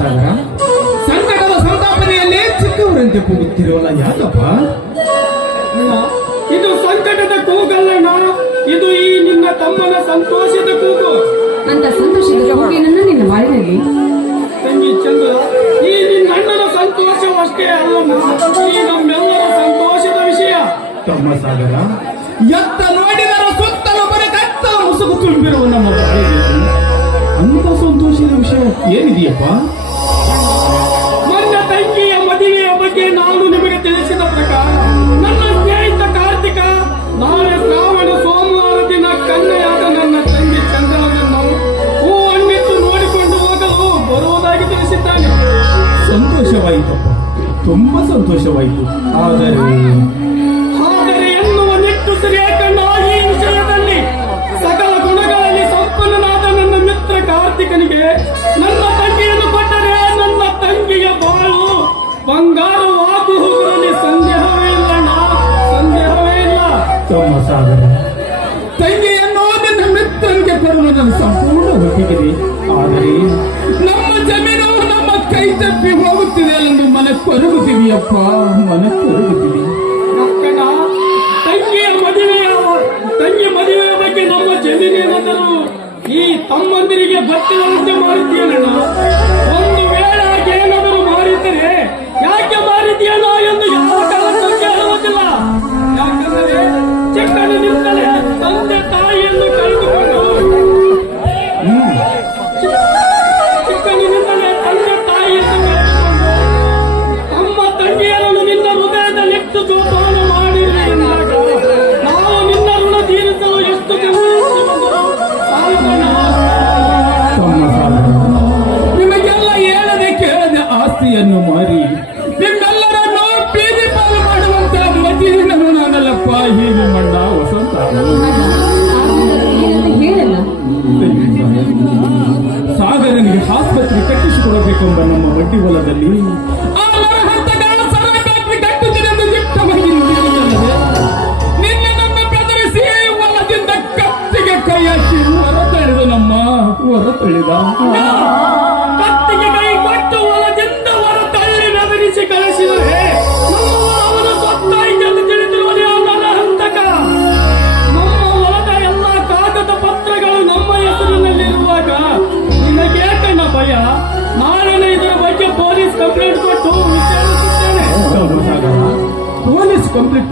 ಸಾಗರ ಸಂಕಟದ ಸಂತಾಪನೆಯಲ್ಲೇ ಚಿಕ್ಕವರಂತೆ ಕೂಗುತ್ತಿರುವಲ್ಲ ಯಾಕಪ್ಪ? ಇದು ಸಂಕಟದ ಕೂಗಲ್ಲಣ್ಣ. ಇದು ಈ ನಿನ್ನ ತಮ್ಮನ ಸಂತೋಷದ ಕೂಗು. ಅಂತ ಸಂತೋಷದ ಕೂಗೇನನ್ನ ನಿನ್ನ ಬಾಳಿನಲ್ಲಿ. ತಂಗಿ ಚಂದ್ರ ಈ ನಿನ್ನ ಅಣ್ಣನ ಸಂತೋಷವಷ್ಟೇ ಅಲ್ಲಮ್ಮ ಈ ನಮ್ಮೆಲ್ಲರ ಸಂತೋಷದ ವಿಷಯ. ತಮ್ಮ ಸಾಗರ ಎತ್ತ ನೋಡಿದರ ಸುತ್ತಲೂ ಬರೀ ಕತ್ತ ಮುಸುಗು ತುಂಬಿರುವ ನಮ್ಮ ಅಂತ ಸಂತೋಷದ ವಿಷಯ ಏನಿದೆಯಪ್ಪ? ನನ್ನ ತಂಗಿಯ ಮದುವೆಯ ಬಗ್ಗೆ ನಾನು ನಿಮಗೆ ತಿಳಿಸಿದ ಪ್ರಕಾರ ನನ್ನ ಸ್ನೇಹಿತ ಕಾರ್ತಿಕ ನಾಳೆ ಶ್ರಾವಣ ಸೋಮವಾರ ದಿನ ಕನ್ನೆಯಾದ ನನ್ನ ತಂಗಿ ಚಂದ್ರನನ್ನು ಹೂ ಹಣ್ಣಿಟ್ಟು ನೋಡಿಕೊಂಡು ಹೋಗಲು ಬರುವುದಾಗಿ ತಿಳಿಸಿದ್ದಾನೆ. ಸಂತೋಷವಾಯಿತು. ತುಂಬಾ ಸಂತೋಷವಾಯಿತು. ಆದರೆ ಆದರೆ ಎನ್ನುವ ನಿಟ್ಟು ಕಣ್ಣ ಈ ವಿಷಯದಲ್ಲಿ ಸಕಲ ಗುಣಗಳಲ್ಲಿ ಸಂಪನ್ನನಾದ ನನ್ನ ಮಿತ್ರ ಕಾರ್ತಿಕನಿಗೆ ತಪ್ಪಿ ಹೋಗುತ್ತಿದೆ ಅಲ್ಲೊಂದು ಮನೆ ಕೊರಗುತ್ತೀವಿಯಪ್ಪ ಮನೆ ಕೊರಗುತ್ತಿದೆ ತಂಗಿಯ ಮದುವೆಯ ತಂಗಿ ಮದುವೆಯ ಬಗ್ಗೆ ನಮ್ಮ ಜಮೀನೇನಾದರೂ ಈ ತಮ್ಮಂದಿರಿಗೆ ಬಚ್ಚದಂತೆ ಮಾಡಿದ್ದೀಯಣ್ಣ ಕಟ್ಟಿಸಿಕೊಡಬೇಕೆಂಬ ನಮ್ಮ ಬಡ್ಡಿ ಹೊಲದಲ್ಲಿ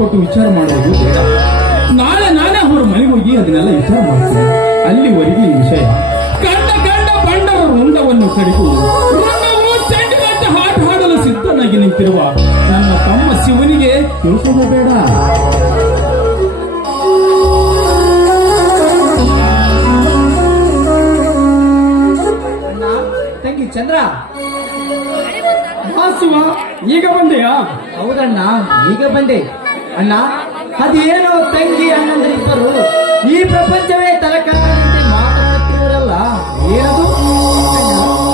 ಕೊಟ್ಟು ವಿಚಾರ ಮಾಡೋದು ಬೇಡ. ನಾಳೆ ನಾನೇ ಅವ್ರ ಮನೆಗೆ ಹೋಗಿ ಅದನ್ನೆಲ್ಲ ವಿಚಾರ ಮಾಡ್ತೀನಿ. ಅಲ್ಲಿವರೆಗೂ ಈ ವಿಷಯ. ಕಂಡ ಕಂಡ ಬಂಡವರ ವೃಂದವನ್ನು ಕಡಿದು ಹಾಡು ಹಾಡಲು ಸಿದ್ಧನಾಗಿ ನಿಂತಿರುವ ನನ್ನ ತಮ್ಮ ಶಿವನಿಗೆ ತಿಳಿಸೋದು ಬೇಡ. ತಂಗಿ ಚಂದ್ರ. ಶಿವ ಈಗ ಬಂದೆಯಾ? ಹೌದಣ್ಣ ಈಗ ಬಂದೆ. ಅಣ್ಣ ಅದೇನೋ ತಂಗಿ ಅಣ್ಣಂದರಿಬ್ಬರು ಈ ಪ್ರಪಂಚವೇ ತಲಕಾರಂತೆ ಮಾತನಾಡುತ್ತಿರುವರಲ್ಲ ಏನದು?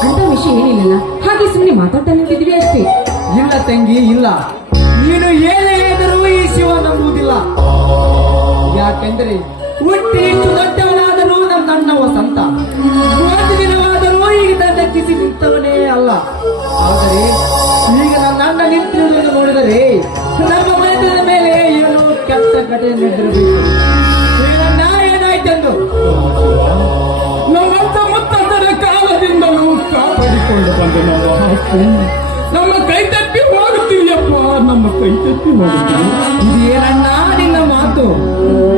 ಅಂತ ವಿಷಯ ಏನಿಲ್ಲ ಹಾಗೆ ಸುಮ್ಮನೆ ಮಾತಾಡ್ತಾ ನಿಂತಿದ್ವಿ ಅಷ್ಟೇ. ಇಲ್ಲ ತಂಗಿ ಇಲ್ಲ. ನೀನು ಏನೇ ಹೇಳಿದರೂ ಈ ಶಿವ ನಂಬುವುದಿಲ್ಲ. ಯಾಕೆಂದ್ರೆ ಹುಟ್ಟಿ ಇಷ್ಟು ದೊಡ್ಡವನಾದರೂ ನಮ್ಮ ಅಣ್ಣವ ಸಂತ ಒಂದು ದಿನವಾದರೂ ಈಗ ನನ್ನ ಕಿಸಿ ನಿಂತವನೇ ಅಲ್ಲ. ಆದರೆ ಘಟನೆ ನಡೆದಿರಬೇಕು ಏನಣ್ಣ ಏನಾಯ್ತೆಂದು? ನಮ್ಮಂತ ಮುತ್ತಂದರ ಕಾಲದಿಂದಲೂ ಕಾಪಾಡಿಕೊಂಡು ಬಂದು ಆಸ್ತಿ ನಮ್ಮ ಕೈ ತಪ್ಪಿ ಹೋಗುತ್ತೀವಿಯಪ್ಪ ನಮ್ಮ ಕೈ ತಪ್ಪಿ ಹೋಗುತ್ತೀವಿ ಇದೇನಣ್ಣ ನಿನ್ನ ಮಾತು?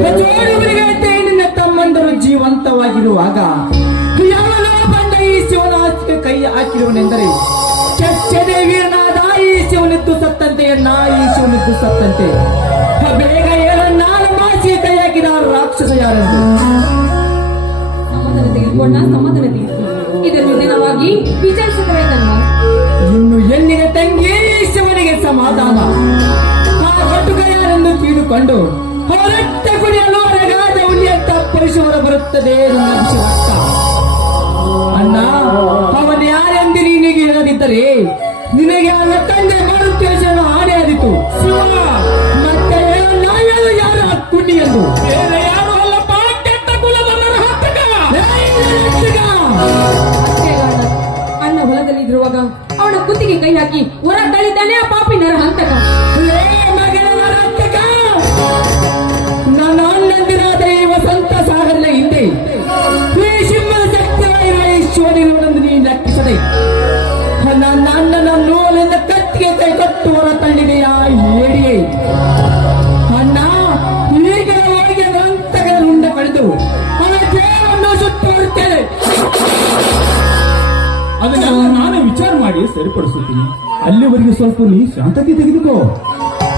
ಪ್ರಚೋದನೆಗಂತೆ ನಿನ್ನ ತಮ್ಮಂದರು ಜೀವಂತವಾಗಿರುವಾಗ ಯಾವನೋ ಬಂದ ಈ ಶಿವನ ಕೈ ಹಾಕಿರುವನೆಂದರೆ ಚಚ್ಚದೆ ವೀರನಾದ ಈ ಶಿವನಿದ್ದು ಸತ್ತಂತೆ ಅಣ್ಣ ಈ ಶಿವನಿದ್ದು ಸತ್ತಂತೆ ಬೇಗ ಏನನ್ನ ನಮ್ಮ ಹಾಕಿದ ರಾಕ್ಷಸ ಯಾರೆಂದು? ಸಮಾಧಾನ ತೆಗೆದುಕೊಂಡ ಸಮಾಧಾನ ತೆಗೆದುಕೊಂಡು. ಇದರ ದಿನವಾಗಿ ವಿಚಾರಿಸಿದರೆ ಇನ್ನು ಎಲ್ಲಿನ ತಂಗಿ ಈಶುವನಿಗೆ ಶಿವನಿಗೆ ಸಮಾಧಾನ? ಆ ಕೀಳುಕೊಂಡು ಯಾರೆಂದು ತಿಳಿದುಕೊಂಡು ಹೊರಟ್ಟ ಕುಡಿಯಲು ಅರಗಾದ ಉಳಿಯಂತ ಪರಿಶುವರ ಬರುತ್ತದೆ ನನ್ನ ಶಿವಕ್ಕ ನಿಂತಿರುವಾಗ ಅವನ ಕುತ್ತಿಗೆ ಕೈ ಹಾಕಿ ಹೊರ ತಳ್ಳಿದ್ದಾನೆ ಆ ಪಾಪಿ ನರ ಹಂತಕ! ನನ್ನ ಅಣ್ಣಂದಿರಾದ ವಸಂತ ಸಾಗರನ ಹಿಂದೆ ಈ ಸಿಂಹ ಲೆಕ್ಕಿಸದೆ ನನ್ನ ಅಣ್ಣನ ನೋಲಿಂದ ಕತ್ತಿಗೆ ಕೈ ಕೊಟ್ಟು ಹೊರ ಮಾಡಿ ಸರಿಪಡಿಸುತ್ತೀನಿ. ಅಲ್ಲಿವರೆಗೆ ಸ್ವಲ್ಪ ನೀ ಶಾಂತತೆ ತೆಗೆದುಕೋ.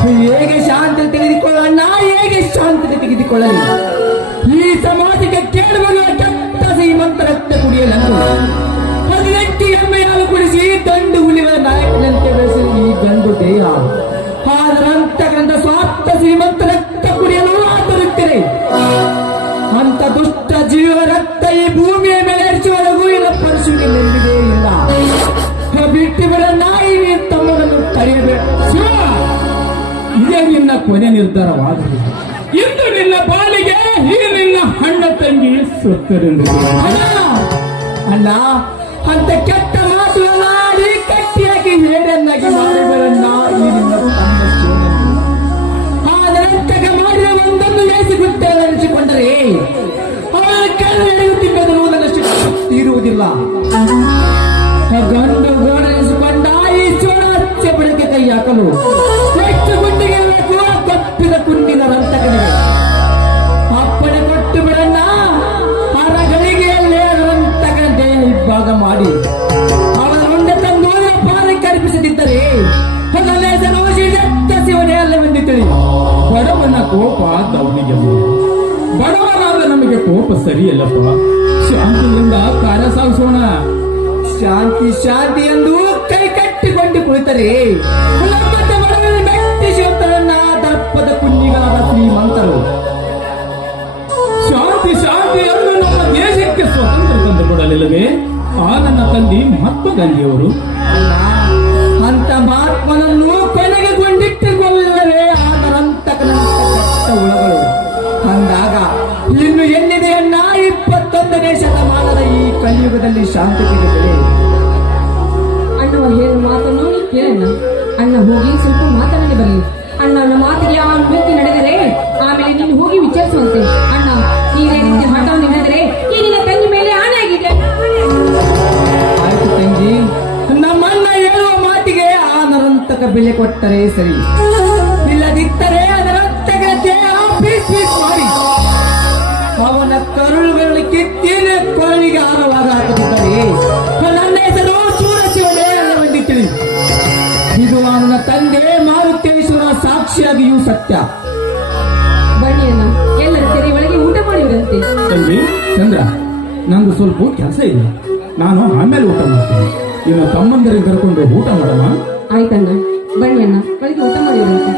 ಹೇಗೆ ಶಾಂತಿ ತೆಗೆದುಕೊಳ್ಳೋಣ ಹೇಗೆ ಶಾಂತತೆ ತೆಗೆದುಕೊಳ್ಳಲಿ? ಈ ಸಮಾಜಕ್ಕೆ ಕೇಳು ಬರುವ ಕೆಟ್ಟ ರಕ್ತ ಕುಡಿಯಲ್ಲ ಎಮ್ಮೆ ಹಾಲು ಕುಡಿಸಿ ದಂಡು ಹುಲಿಗಳ ನಿನ್ನ ಕೊನೆ ನಿರ್ಧಾರವಾಗಲಿ ಇಂದು ನಿನ್ನ ಬಾಲಿಗೆ ಈ ನಿನ್ನ ಹಣ್ಣ ತಂಗಿ ಸತ್ತರೆಂದು ಅಣ್ಣ ಅಂತ ಕೆಟ್ಟ ಮಾತುಗಳ ಆಡಿ ಕಟ್ಟಿಯಾಗಿ ಹೇಡನ್ನಾಗಿ ಮಾಡಿದರನ್ನ ಈ ನಿನ್ನ. ಆದರಂತಕ ಶಿಕ್ಷೆ ಕೋಪ ಅವನಿಗೆ ಬಡವರಾದ ನಮಗೆ ಕೋಪ ಸರಿಯಲ್ಲಪ್ಪ. ಶಾಂತಿಯಿಂದ ಕಾರ್ಯ ಸಾಗಿಸೋಣ ಶಾಂತಿ ಶಾಂತಿ ಎಂದು ಕೈ ಕಟ್ಟಿಕೊಂಡು ಕುಳಿತರೆ. ಲೋಕದ ಇಪ್ಪತ್ತೊಂದನೇ ಶತಮಾನದ ಈ ಕಲಿಯುಗದಲ್ಲಿ ಶಾಂತಿಗೆ ಬೆಲೆ ಅಣ್ಣ ಹೇಳುವ ಮಾತನ್ನು ಕೇಳಣ್ಣ ಅಣ್ಣ ಹೋಗಿ ಸ್ವಲ್ಪ ಮಾತನಾಡಿ ಬರಲಿ ಅಣ್ಣನ ಮಾತಿಗೆ ಆ ಮೆತ್ತಿ ನಡೆದರೆ ಆಮೇಲೆ ನೀನು ಹೋಗಿ ವಿಚಾರಿಸುವಂತೆ. ಅಣ್ಣ ಈ ರೀತಿ ಹಠವನ್ನು ಹಿಡಿದರೆ ಈ ನಿನ್ನ ತಂಗಿ ಮೇಲೆ ಆಣೆ ಆಗಿದೆ. ಆಯ್ತು ತಂಗಿ ನಮ್ಮಣ್ಣ ಹೇಳುವ ಮಾತಿಗೆ ಆ ನರಂತಕ ಬೆಲೆ ಕೊಟ್ಟರೆ ಸರಿ. ಇಲ್ಲದಿದ್ದರೆ ಅದರ ತೆಗೆದೇ ಪೀಸ್ ಪೀಸ್ ಮಾಡಿ. ಅವನ ಕರುಳುಗಳನ್ನು ಹೆಸರು ಸೂರಶಿವನೇ ಅನ್ನುವಂತೆ ತಿಳಿ ಇದು ಅವನ ತಂದೆ ಮಾರುತೇಶ್ವರ ಸಾಕ್ಷಿಯಾಗಿಯೂ ಸತ್ಯ. ಬನ್ನಿಯನ್ನ ಎಲ್ಲರ ಸೇರಿ ಒಳಗೆ ಊಟ ಮಾಡಿದ್ರಂತೆ ತಂಗಿ ಚಂದ್ರ ನಂದು ಸ್ವಲ್ಪ ಕೆಲಸ ಇದೆ. ನಾನು ಆಮೇಲೆ ಊಟ ಮಾಡ್ತೀನಿ. ಇನ್ನು ತಮ್ಮಂದಿರಿಗೆ ಕರ್ಕೊಂಡು ಊಟ ಮಾಡೋಣ? ಆಯ್ತಣ್ಣ ಬನ್ನಿ ಅಣ್ಣ ಬೆಳಿಗ್ಗೆ ಊಟ ಮಾಡಿದ್ರಂತೆ